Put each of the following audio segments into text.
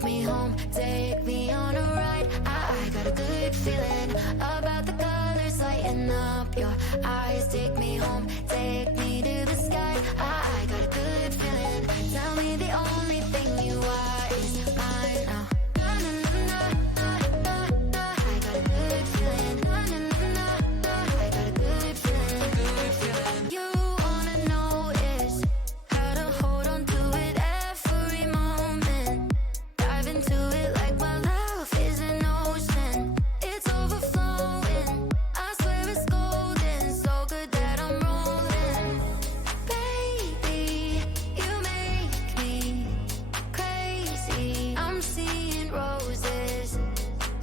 Take me home, take me on a ride. I got a good feeling about the colors lighting up your eyes. Take me home, take me to the sky. I got a good feeling. Tell me the only thing you are is mine now. Na, na, na, na, na, na. I got a good feeling. Na, na, na, na, na. I got a good feeling. Good feeling. You wanna know is how to hold on to it every moment. Dive into it like my love is an ocean. It's overflowing. I swear it's golden. So good that I'm rolling. Baby, you make me crazy. I'm seeing roses.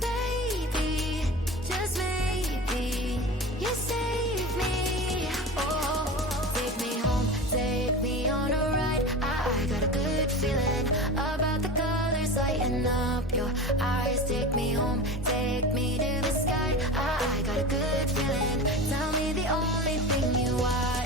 Baby, just maybe you save me. Oh, take me home, take me on a ride. I got a good feeling about the colors lighting up your eyes. Take me home, take me to the sky. I got a good feeling. Tell me the only thing you are